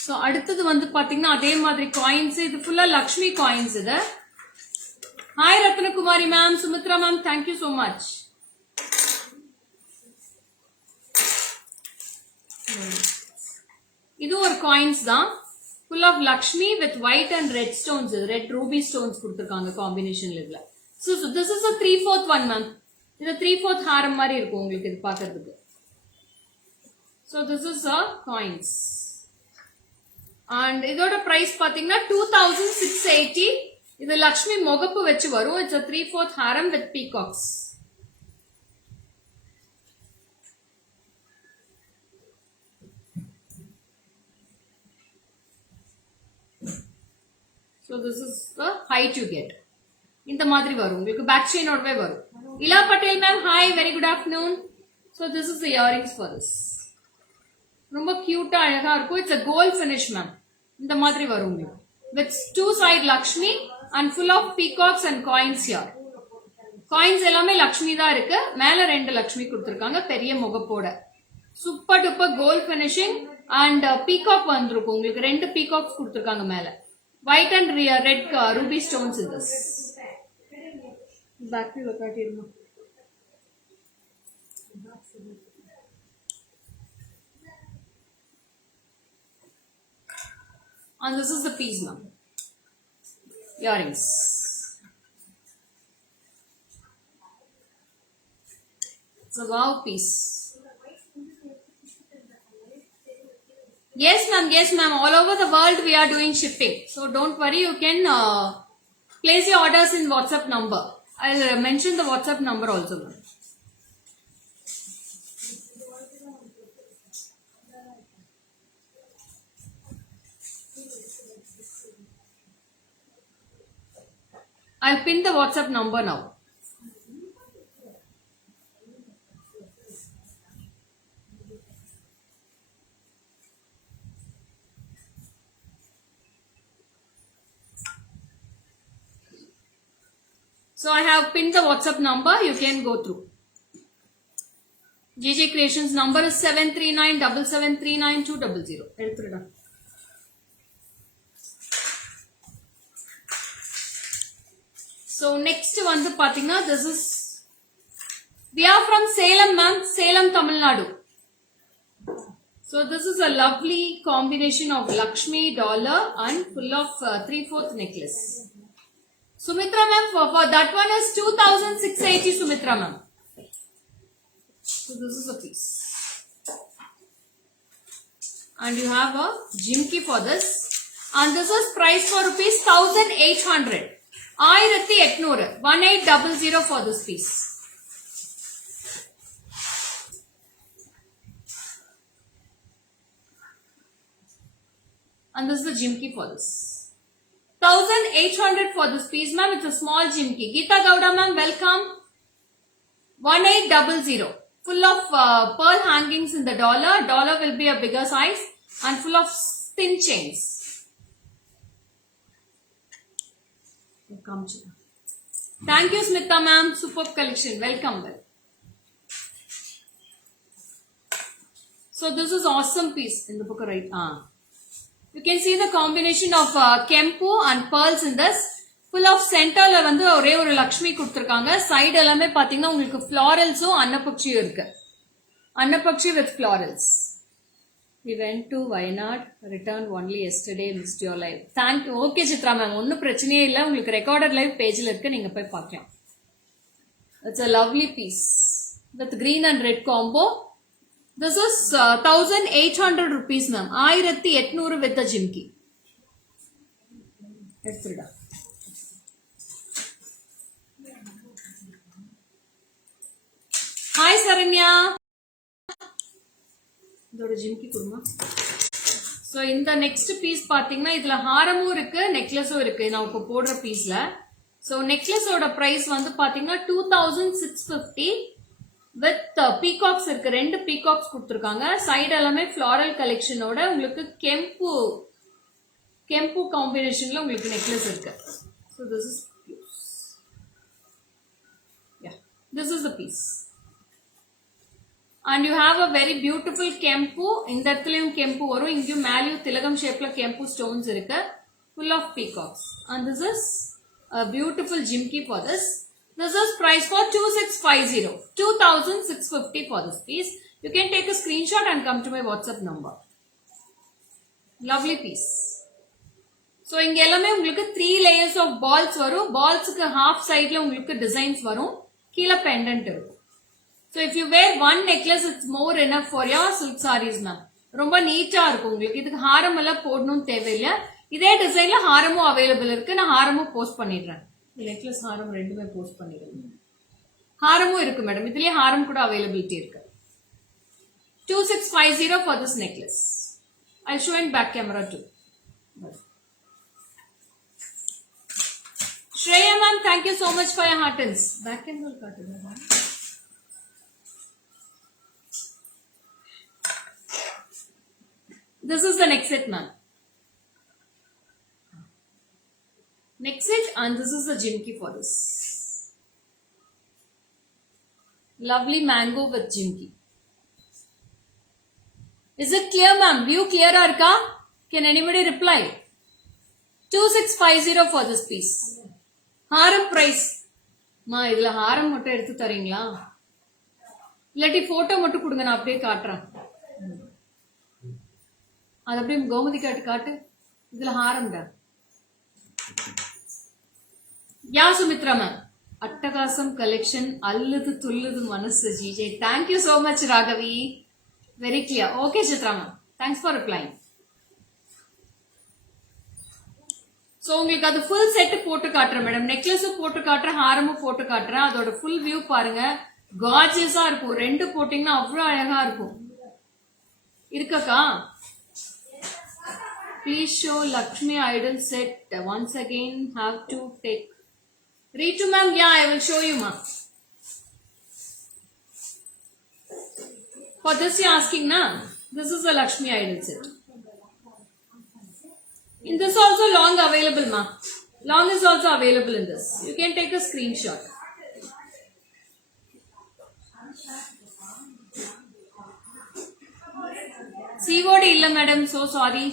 So அடுத்தது வந்து பாத்தீங்கன்னா அதே மாதிரி காயின்ஸ், இது ஃபுல்லா லக்ஷ்மி காயின்ஸ். இது ஹாய் ரத்னகுமாரி மேம், Sumitra ma'am, thank you so much. இது ஒரு காயின்ஸ் தான், full of Lakshmi with white and red stones, red ruby stones கொடுத்திருக்காங்க காம்பினேஷன்ல. இதுல so this is a 3/4 one ma'am. இது 3/4 ஹாரம் மாதிரி இருக்கும் உங்களுக்கு இது பார்க்கிறதுக்கு. So this is a coins and இதோட பிரைஸ் பாத்தீங்கன்னா 2680. இது லக்ஷ்மி முகப்பு வச்சு வரும். It's a 3/4 Haram with peacocks. So this is the height you get. இந்த மாதிரி வரும் உங்களுக்கு, பேக் செயினோடவே வரும். இலா Patel ma'am, hi, very good afternoon. So this is the earrings for this. ரொம்ப கியூட்டா அழகா இருக்கும். It's a gold finish ma'am. இந்த மாதிரி வரும் உங்களுக்கு. With two side Lakshmi and full of peacocks and coins here. Coins எல்லாமே லக்ஷ்மி தான் இருக்கு. மேல 2 லக்ஷ்மி கொடுத்திருக்காங்க பெரிய முகப்போட. Super duper gold finishing and peacock வந்திருக்கும் உங்களுக்கு. 2 பீகாக்ஸ் கொடுத்திருக்காங்க மேல. White and red ruby stones in this. Back வியூல காட்டிடுமா? And this is the piece now. Earrings. It's a wow piece. Yes ma'am. All over the world we are doing shipping. So don't worry, you can place your orders in WhatsApp number. I'll mention the WhatsApp number also ma'am. I'll pin the WhatsApp number now. So I have pinned the WhatsApp number. You can go through. GJ Creations number is 73977399200. எடுத்துடா. So next வந்து பாத்தீங்கன்னா this is we are from Salem ma'am, Salem Tamil Nadu. So this is a lovely combination of Lakshmi dollar and full of 3/4 necklace. Sumitra ma'am, for that one is 2680 Sumitra ma'am. So this is a piece. And you have a jimki for this. And this is price for rupees 1800. 1800. 1800 for this piece. And this is the jimki for this. 1800 for this piece ma'am. It's a small jimki. Geeta Gowda ma'am, welcome. 1800. Full of pearl hangings in the dollar. Dollar will be a bigger size and full of thin chains. Thank you Smita ma'am. Superb collection. Welcome. So this is awesome piece in the book right. You can see the combination of kempu and pearls in this. Full of centerல வந்து ஒரே ஒரு லக்ஷ்மி கொடுத்திருக்காங்க. சைடு எல்லாமே பாத்தீங்கன்னா உங்களுக்கு ஃப்ளாரல்ஸும் அன்னபக்ஷியும் இருக்கு. Annapakshi with florals. We went to Wayanad, returned only yesterday, missed your live. Thank you. Okay Chitra ma'am, ஒன்னும் பிரச்சனையே இல்ல. உங்களுக்கு recorded live pageல இருக்கு, நீங்க போய் பார்க்கலாம். It's a lovely piece with green and red combo. This is 1800 rupees ma'am. 1800 with the jimki. எடுத்துடா. Hi Saranya. இதோட ஜிம்கி குடுமா. So இந்த next piece பாத்தீங்கன்னா இதுல ஹாரமும் இருக்கு, நெக்லஸும் இருக்கு. நான் இப்ப போடுற பீஸ்ல. So நெக்லஸோட பிரைஸ் வந்து பாத்தீங்கன்னா 2650 with peacocks இருக்கு. 2 peacocks கொடுத்திருக்காங்க. சைடு எல்லாமே floral collectionோட உங்களுக்கு கெம்பு காம்பினேஷன்ல உங்களுக்கு நெக்லஸ் இருக்கு. So this is this is the piece. And you have a very beautiful kempu. இந்த இடத்துலயும் கெம்பு வரும். இங்கேயும் மேலேயும் திலகம் ஷேப்ல கெம்பு ஸ்டோன்ஸ் இருக்கு. Full of peacocks. And this is a beautiful jimki for this. This is price for 2650. 2650 for this piece. You can take a screenshot and come to my WhatsApp number. Lovely piece. So இங்க எல்லாமே உங்களுக்கு 3 layers of balls வரும். Ballsக்கு half sideல உங்களுக்கு designs வரும். கீழ pendant இருக்கும். So if you wear one necklace, it's more enough for your silk sarees ma'am. ரொம்ப நீட்டா இருக்கும் உங்களுக்கு. இதுக்கு ஹாரம் எல்லாம் போடணும் தேவையில்ல. இதே டிசைன்ல ஹாரமும் அவைலபிள் இருக்கு. நான் ஹாரமும் போஸ்ட் பண்ணிடுறேன். நெக்லஸ் ஹாரம் ரெண்டுமே போஸ்ட் பண்ணிடுறேன். ஹாரமும் இருக்கு மேடம். இதுலயே ஹாரம் கூட அவைலபிலிட்டி இருக்கு. 2650 for this necklace. I'll show in back camera too. Shreya ma'am, thank you so much for your heartens. Back camera காட்டுங்க. This is the next set, ma'am. Next set, and this is the jimki for this. Lovely mango with jimki. Is it clear, ma'am? View clear, Arka? Can anybody reply? 2650 for this piece. Haram price. Ma, idla haram மட்டும் எடுத்து தரீங்களா? இல்லாட்டி போட்டோ மட்டும் கொடுங்க, நான் அப்படியே காட்டுறேன். அது அப்படியே கோமதி காட்டு. இதுல ஹாரம் தான். யா சுமித்ரா மேம். அட்டகாசம் கலெக்ஷன் அல்லது துல்லுது மனசு GJ. Thank you so much Raghavi. Very clear. Okay Chitra ma'am. Thanks for replying. So உங்களுக்கு அது ஃபுல் செட் போட்டு காட்டுறேன் மேடம். நெக்லஸும் போட்டு காட்டுறேன், ஹாரமும் போட்டு காட்டுறேன். அதோட ஃபுல் வியூ பாருங்க. கார்ஜியஸா இருக்கும். ரெண்டு போட்டீங்கன்னா அவ்வளவு அழகா இருக்கும். இருக்கக்கா? Please show Lakshmi idol set. Once again have to take. Ritu ma'am, yeah, I will show you ma'am. For this you asking na? This is the Lakshmi idol set. In this also long available ma'am. Long is also available in this. You can take a screenshot. COD illa madam, so sorry.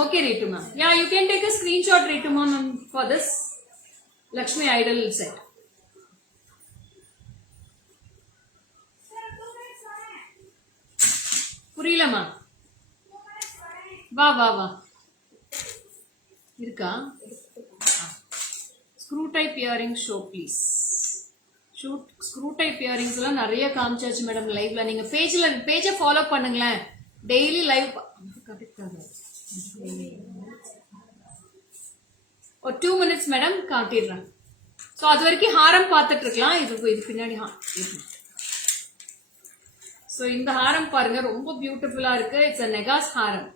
Okay, Ritu ma'am. Yeah, you can take a screenshot, Ritu ma'am, for this Lakshmi idol set. புரியல மா. வா. இருக்கா? Screw type earring show please. Screw type earrings எல்லாம் நிறைய காமிச்சாச்சு மேடம் லைவ்ல. நீங்க பேஜை ஃபாலோ பண்ணுங்களேன். டெய்லி லைவ் ஒரு 2 minutes மேடம் காட்டிடுறேன். ஸோ அது வரைக்கும் ஹாரம் பார்த்துட்டு இருக்கலாம். இது பின்னாடி ஸோ இந்த ஹாரம் பாருங்க, ரொம்ப பியூட்டிஃபுல்லா இருக்கு. இட்ஸ் அ நெகாஸ் ஹாரம்.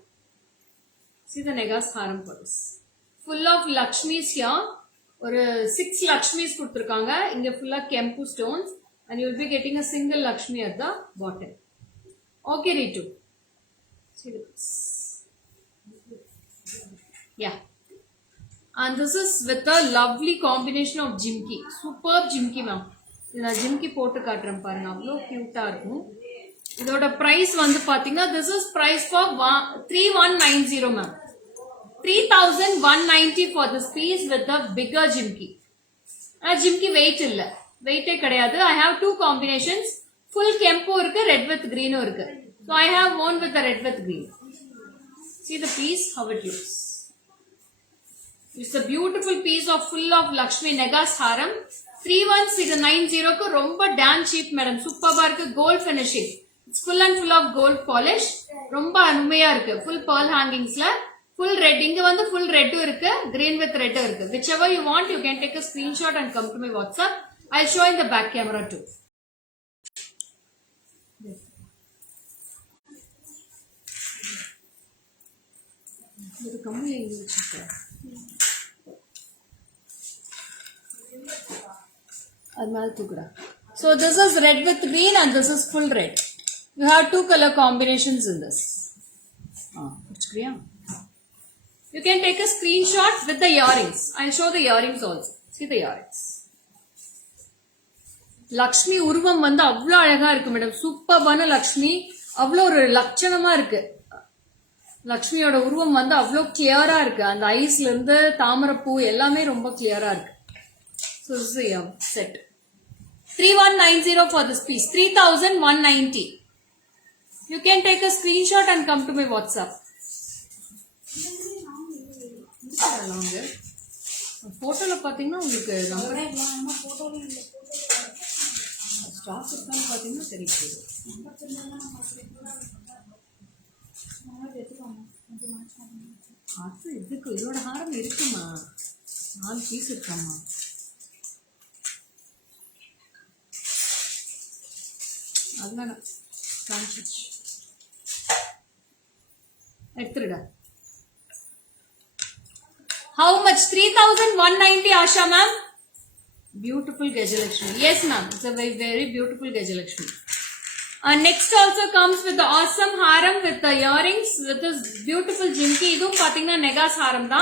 See the negas haram for this. Full of Lakshmis here. ஒரு 6 Lakshmis கொடுத்திருக்காங்க. இங்க ஃபுல்லா கெம்பு stones and you will be getting a single Lakshmi at the bottom. Okay, Ritu. See this. Yeah. And this is with a lovely combination of jimki. Superb jimki ma'am. நான் ஜிம்கி போட்டு காட்டுறேன் பாருங்க, அவ்வளோ கியூட்டா இருக்கும். இதோட பிரைஸ் வந்து பாத்தீங்கன்னா this is price for 3190 ma'am. 3190 for this piece with the bigger jimki. Jimki weight இல்ல, வெயிட்டே கிடையாது. I have 2 combinations. Full kempo இருக்கு, red with green இருக்கு. So I have one with the red with green. See the piece, how it looks. It's a beautiful piece of full of Lakshmi Negas haram. 3190 க்கு ரொம்ப damn cheap madam. சூப்பரா இருக்கு. gold finishing. It's full and full of gold polish. ரொம்ப அருமையா இருக்கு. full pearl hangingsல full red. இங்க வந்து full red இருக்கு, green with red இருக்கு. Whichever you want, you can take a screenshot and come to my WhatsApp. I'll show in the back camera too. இது கம்மி எங்க வச்சிருக்க? அது மேல தூக்குறா. So this is red with green and this is full red. You have 2 color combinations in this. புரியுதுயா? You can take a screenshot with the earrings. I'll show the earrings also. See the earrings. Lakshmi உருவம் வந்து அவ்வளவு அழகா இருக்கு மேடம். சூப்பர்பான லக்ஷ்மி, அவ்வளவு ஒரு லட்சணமா இருக்கு. லக்ஷ்மியோட உருவம் வந்து அவ்வளவு கிளியரா இருக்கு. அந்த ஐஸ்ல இருந்து தாமரைப்பூ எல்லாமே ரொம்ப கிளியரா இருக்கு. So this is a set. 3190 for this piece. 3190. You can take a screenshot and come to my WhatsApp. போட்டோல பாத்தீங்கன்னா உங்களுக்கு ஸ்டாக் இருக்கான்னு பாத்தீங்கன்னா தெரியுது. அது இதுக்கு இதோட ஹாரம் இருக்குமா? 4 பீஸ் இருக்காமா? அதனால எடுத்துருடா. How much? 3190 Asha ma'am. Beautiful Gajalakshmi. Yes ma'am. It's a very, very beautiful Gajalakshmi. Next also comes with the awesome haram with the earrings with this beautiful jimki. Idum pathina Negas haram da.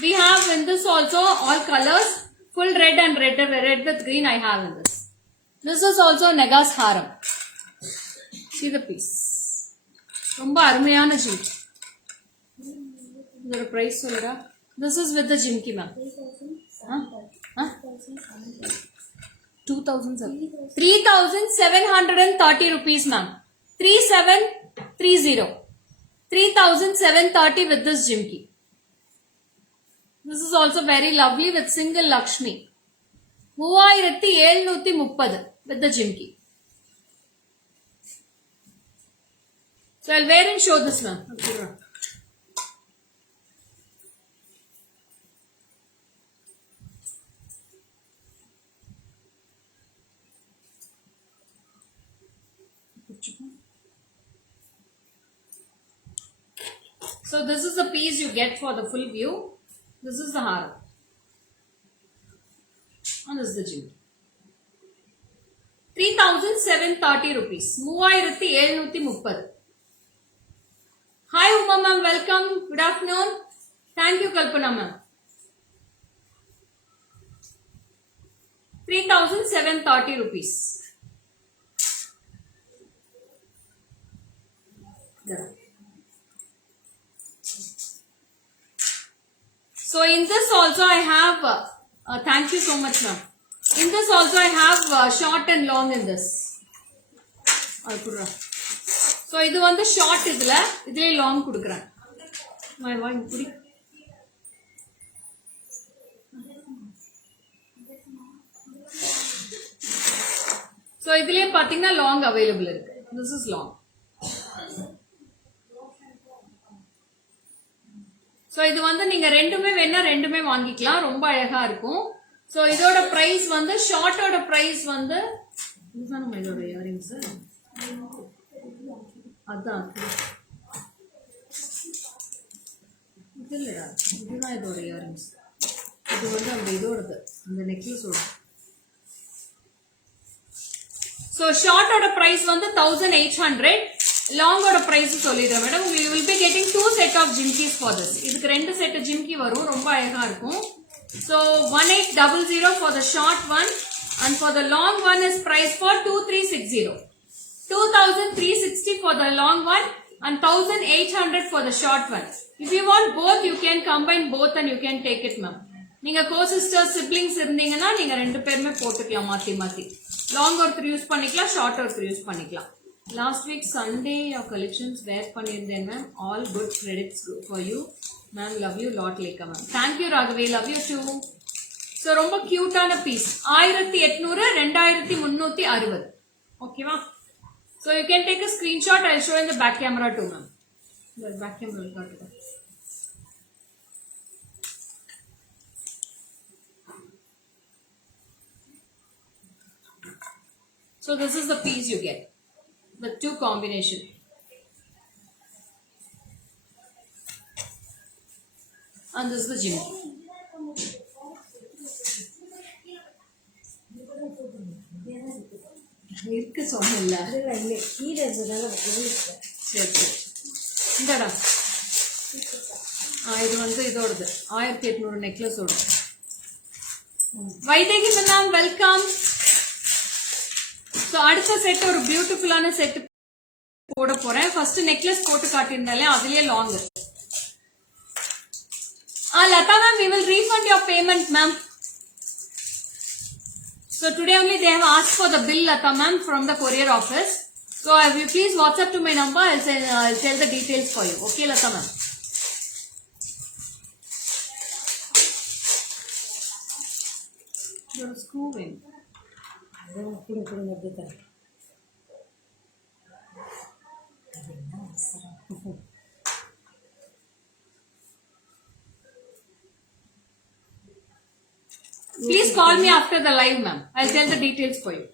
We have in this also all colors, full red and red with green I have in this. This is also Negas haram. See the piece. ரொம்ப அருமையான ஜிம்கி. இதோட price சொல்லுடா. This is with the jimki ma'am. 3,730 rupees ma'am. 3730. 3,730 with this jimki. This is also very lovely with single Lakshmi. 3730 with the jimki. So I'll wear and show this ma'am. So this is the piece you get for the full view. This is the haram. And this is the jimki. 3,730 rupees. 3730. Hi Uma ma'am, welcome. Good afternoon. Thank you Kalpana ma'am. 3,730 rupees. There. So in this also I have, thank you so much ma'am. In this also I have short and long in this. So இது வந்து short இதுல long குடுக்குறேன். My one குடி. So இதுலயே பாத்தீங்கன்னா long available இருக்கு. This is long. So இது வந்து நீங்க ரெண்டுமே வேணா ரெண்டுமே வாங்கிக்கலாம், ரொம்ப அழகா இருக்கும். So இதோட பிரைஸ் வந்து ஷார்ட்டோட பிரைஸ் வந்து இதுதான் இதோட இயரிங்ஸ். அதான் இது இல்லடா, இதுதான் இதோட இயரிங்ஸ். இது வந்து அந்த இதோடது, அந்த நெக்லஸோட. So ஷார்ட்டோட பிரைஸ் வந்து 1800. லாங்கோட பிரைஸ் சொல்லிடுறேன் madam. you will be getting 2 set of jimkis for this. இதுக்கு 2 செட் ஜிம்கி வரும், ரொம்ப அழகா இருக்கும். So 1800 for the short one and for the long one is price for 2360. 2360 for the long one and 1800 for the short one. If you want both, you can combine both and you can take it ma'am. நீங்க co-sisters siblings இருந்தீங்கன்னா நீங்க ரெண்டு பேருமே போட்டுக்கலாம் மாத்தி மாத்தி. லாங் ஒருத்தர் யூஸ் பண்ணிக்கலாம், ஷார்ட் ஒருத்தர் யூஸ் பண்ணிக்கலாம். Last week Sunday your collections wear பண்ணிருந்தேன் ma'am. All good credits for you ma'am. Love you lot Lekha ma'am. Thank you Raghavi, love you too. So ரொம்ப கியூட்டான பீஸ். 1800 2360. ஓகேவா? So you can take a screenshot. I'll show in the back camera too ma'am. The back camera will cut it. So this is the piece you get. The two combination. And this is the jimki. இருக்கு சொன்னல இல்ல கீழ இருந்ததால சரி சரி இந்தடா இது வந்து இதோடது 1800 நெக்லஸ் ஓட. Vaidehi ma'am welcome. So அடுத்த செட் ஒரு பியூட்டிஃபுல்லான செட் போட போறேன். ஃபர்ஸ்ட் நெக்லஸ் போட்டு காட்டியிருந்தாலே அதுலயே long. Lata ma'am, we will refund your payment ma'am. So today only they have asked for the bill Lata ma'am from the courier office. So if you please WhatsApp to my number, I'll tell the details for you. Okay Lata ma'am. There is screw in. Please call me after the live ma'am. I'll tell the details for you.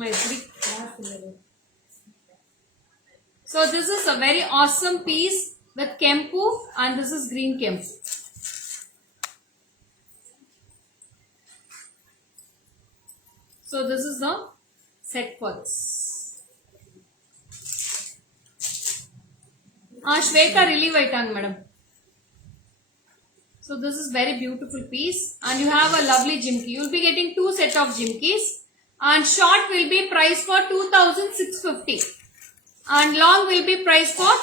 My so this is a very awesome piece with kempu and this is green kempu. So this is the set for this. Shweta relieve aitanga madam. So this is very beautiful piece and you have a lovely jimki. You will be getting 2 set of jimkis and short will be priced for 2650 and long will be priced for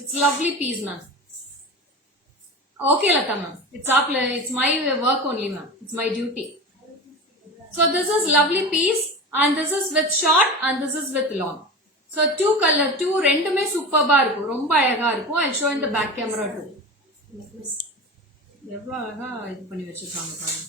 it's lovely piece ma'am. Okay Lata ma'am, it's my work only ma'am, it's my duty. So this is lovely piece and this is with short and this is with long. So two ரெண்டுமே சூப்பர்பா இருக்கும், ரொம்ப அழகா இருக்கும். I'll show in the back camera too. எவ்வளவு அழகா இது பண்ணி வச்சிருக்காங்க பாருங்க.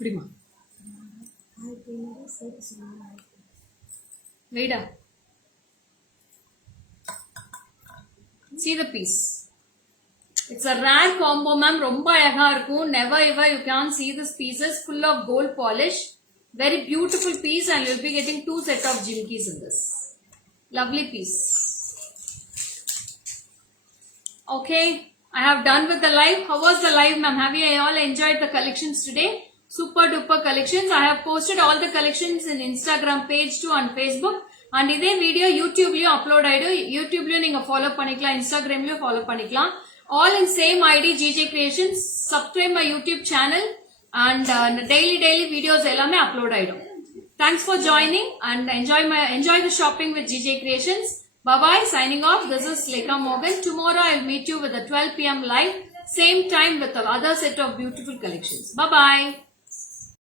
புரியுமா? Wait up. See the piece. It's a rare combo ma'am. ரொம்ப அழகா இருக்கும். Never ever you can't see this pieces full of gold polish. Very beautiful piece and you'll be getting 2 set of jimkis in this. Lovely piece. Okay. I have done with the live. How was the live ma'am? Have you all enjoyed the collections today? Super duper collections. I have posted all the collections in Instagram page too and Facebook. And இதே வீடியோ யூடியூப்லயும் அப்லோட் ஆயிடும். யூடியூப்லயும் நீங்க ஃபாலோ பண்ணிக்கலாம், இன்ஸ்டாகிராம்லயும் ஃபாலோ பண்ணிக்கலாம். All in same ID GJ Creations. Subscribe my YouTube channel and daily videos எல்லாமே அப்லோட் ஆயிடும். Thanks for joining and enjoy the shopping with GJ Creations. Bye bye. Signing off. This is Lekha Morgan. Tomorrow I'll meet you with a 12 PM live, same time with the other set of beautiful collections. Bye bye.